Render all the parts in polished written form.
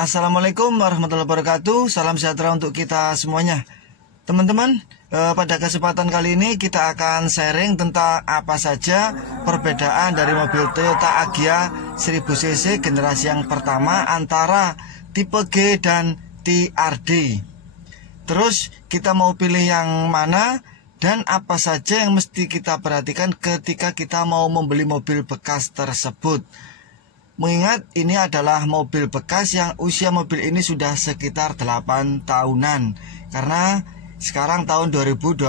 Assalamualaikum warahmatullahi wabarakatuh. Salam sejahtera untuk kita semuanya. Teman-teman, pada kesempatan kali ini kita akan sharing tentang apa saja perbedaan dari mobil Toyota Agya 1000cc generasi yang pertama antara tipe G dan TRD. Terus kita mau pilih yang mana dan apa saja yang mesti kita perhatikan ketika kita mau membeli mobil bekas tersebut. Mengingat ini adalah mobil bekas yang usia mobil ini sudah sekitar 8 tahunan. Karena sekarang tahun 2022.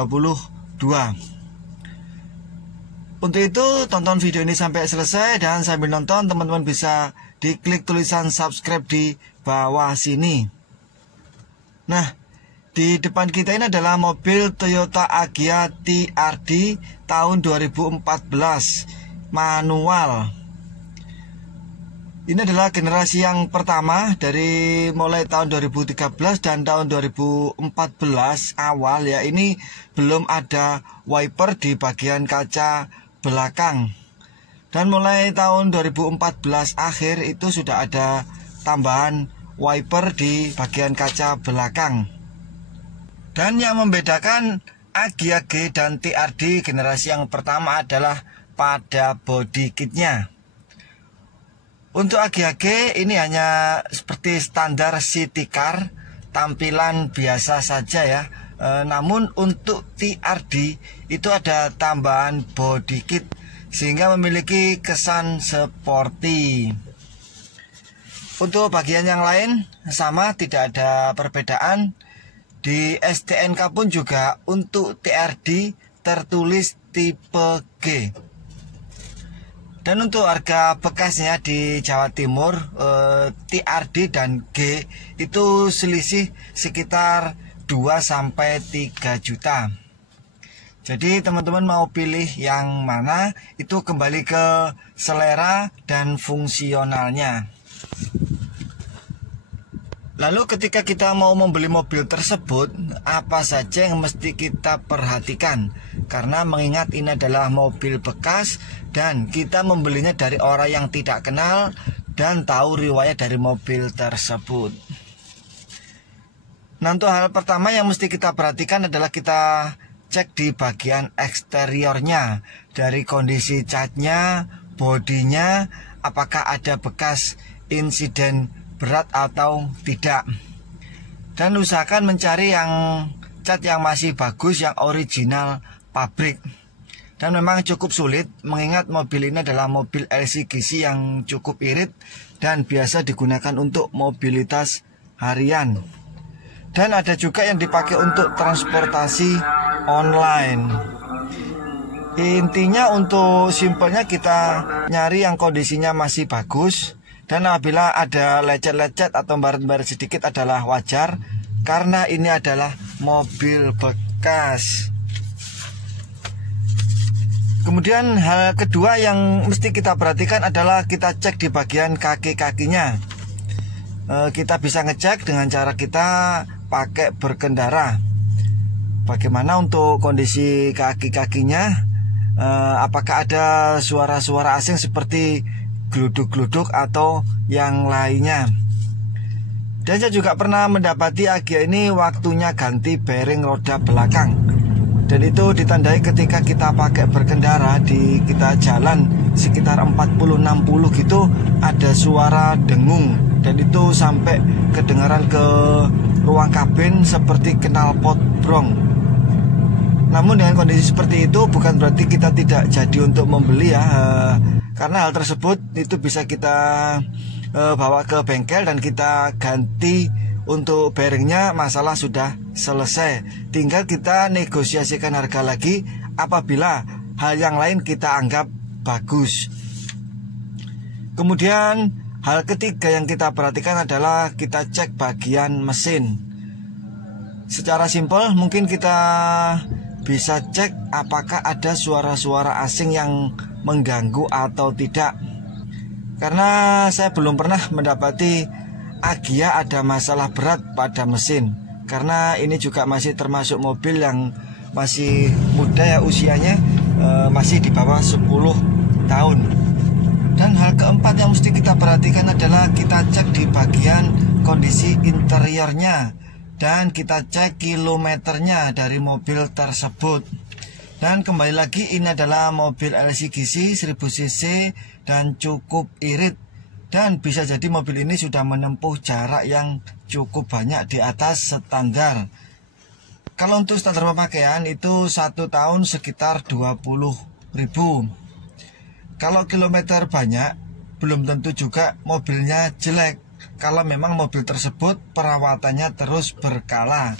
Untuk itu tonton video ini sampai selesai. Dan sambil nonton teman-teman bisa diklik tulisan subscribe di bawah sini. Nah, di depan kita ini adalah mobil Toyota Agya TRD tahun 2014 manual. Ini adalah generasi yang pertama dari mulai tahun 2013 dan tahun 2014 awal ya. Ini belum ada wiper di bagian kaca belakang. Dan mulai tahun 2014 akhir itu sudah ada tambahan wiper di bagian kaca belakang. Dan yang membedakan Agya G dan TRD generasi yang pertama adalah pada body kitnya. Untuk Agya G ini hanya seperti standar city car, tampilan biasa saja ya. Namun untuk TRD itu ada tambahan body kit sehingga memiliki kesan sporty. Untuk bagian yang lain sama, tidak ada perbedaan. Di STNK pun juga untuk TRD tertulis tipe G. Dan untuk harga bekasnya di Jawa Timur, TRD dan G itu selisih sekitar 2-3 juta. Jadi teman-teman mau pilih yang mana itu kembali ke selera dan fungsionalnya. Lalu ketika kita mau membeli mobil tersebut, apa saja yang mesti kita perhatikan? Karena mengingat ini adalah mobil bekas dan kita membelinya dari orang yang tidak kenal dan tahu riwayat dari mobil tersebut. Nah, untuk hal pertama yang mesti kita perhatikan adalah kita cek di bagian eksteriornya. Dari kondisi catnya, bodinya, apakah ada bekas insiden berat atau tidak. Dan usahakan mencari yang cat yang masih bagus, yang original pabrik. Dan memang cukup sulit mengingat mobil ini adalah mobil LCGC yang cukup irit dan biasa digunakan untuk mobilitas harian. Dan ada juga yang dipakai untuk transportasi online. Intinya untuk simpelnya kita nyari yang kondisinya masih bagus. Dan apabila ada lecet-lecet atau baret-baret sedikit adalah wajar, karena ini adalah mobil bekas. Kemudian hal kedua yang mesti kita perhatikan adalah kita cek di bagian kaki-kakinya. Kita bisa ngecek dengan cara kita pakai berkendara. Bagaimana untuk kondisi kaki-kakinya? Apakah ada suara-suara asing seperti gluduk-gluduk atau yang lainnya. Dan saya juga pernah mendapati Agya ini waktunya ganti bearing roda belakang. Dan itu ditandai ketika kita pakai berkendara kita jalan sekitar 40-60 gitu, ada suara dengung. Dan itu sampai kedengaran ke ruang kabin seperti knalpot brong. Namun dengan kondisi seperti itu bukan berarti kita tidak jadi untuk membeli ya. Karena hal tersebut itu bisa kita bawa ke bengkel dan kita ganti untuk bearingnya, masalah sudah selesai. Tinggal kita negosiasikan harga lagi apabila hal yang lain kita anggap bagus. Kemudian hal ketiga yang kita perhatikan adalah kita cek bagian mesin. Secara simpel mungkin kita bisa cek apakah ada suara-suara asing yang mengganggu atau tidak. Karena saya belum pernah mendapati Agya ada masalah berat pada mesin. Karena ini juga masih termasuk mobil yang masih muda ya usianya, masih di bawah 10 tahun. Dan hal keempat yang mesti kita perhatikan adalah kita cek di bagian kondisi interiornya, dan kita cek kilometernya dari mobil tersebut. Dan kembali lagi, ini adalah mobil LCGC 1000 cc dan cukup irit, dan bisa jadi mobil ini sudah menempuh jarak yang cukup banyak di atas standar. Kalau untuk standar pemakaian itu 1 tahun sekitar 20.000. Kalau kilometer banyak, belum tentu juga mobilnya jelek kalau memang mobil tersebut perawatannya terus berkala.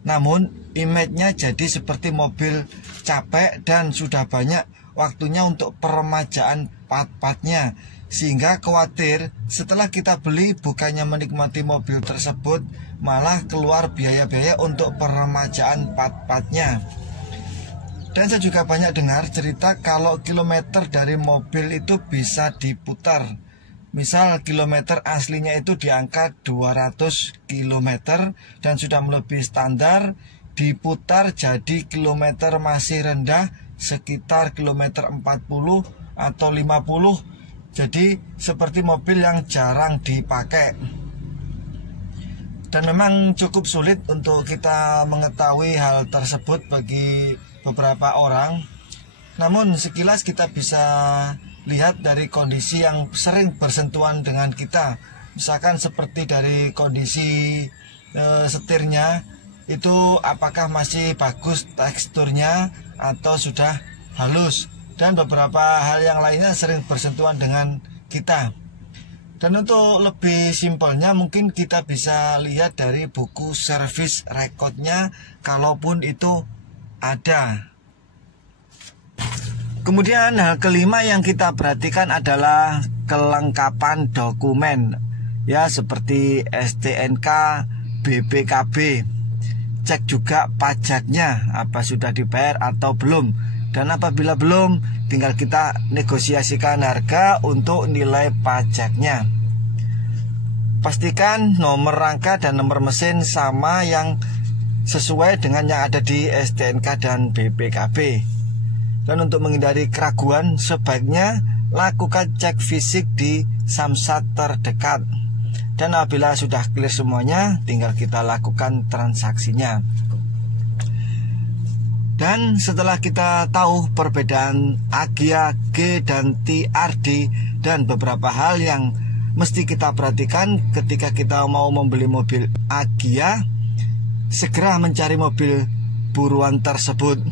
Namun image-nya jadi seperti mobil capek dan sudah banyak waktunya untuk peremajaan part-partnya, sehingga khawatir setelah kita beli bukannya menikmati mobil tersebut, malah keluar biaya-biaya untuk peremajaan part-partnya. Dan saya juga banyak dengar cerita kalau kilometer dari mobil itu bisa diputar. Misal kilometer aslinya itu di angka 200 km dan sudah melebihi standar, diputar jadi kilometer masih rendah sekitar kilometer 40 atau 50. Jadi seperti mobil yang jarang dipakai. Dan memang cukup sulit untuk kita mengetahui hal tersebut bagi beberapa orang. Namun sekilas kita bisa lihat dari kondisi yang sering bersentuhan dengan kita. Misalkan seperti dari kondisi setirnya itu apakah masih bagus teksturnya atau sudah halus, dan beberapa hal yang lainnya sering bersentuhan dengan kita. Dan untuk lebih simpelnya mungkin kita bisa lihat dari buku service recordnya, kalaupun itu ada. Kemudian hal kelima yang kita perhatikan adalah kelengkapan dokumen, ya, seperti STNK, BPKB. Cek juga pajaknya, apa sudah dibayar atau belum. Dan apabila belum, tinggal kita negosiasikan harga untuk nilai pajaknya. Pastikan nomor rangka dan nomor mesin sama yang sesuai dengan yang ada di STNK dan BPKB. Dan untuk menghindari keraguan, sebaiknya lakukan cek fisik di samsat terdekat. Dan apabila sudah clear semuanya, tinggal kita lakukan transaksinya. Dan setelah kita tahu perbedaan Agya, G, dan TRD dan beberapa hal yang mesti kita perhatikan ketika kita mau membeli mobil Agya, segera mencari mobil buruan tersebut.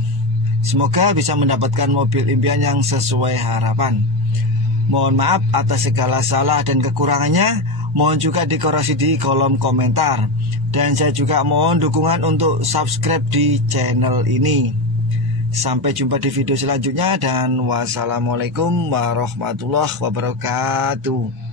Semoga bisa mendapatkan mobil impian yang sesuai harapan. Mohon maaf atas segala salah dan kekurangannya. Mohon juga dikoreksi di kolom komentar. Dan saya juga mohon dukungan untuk subscribe di channel ini. Sampai jumpa di video selanjutnya, dan wassalamualaikum warahmatullahi wabarakatuh.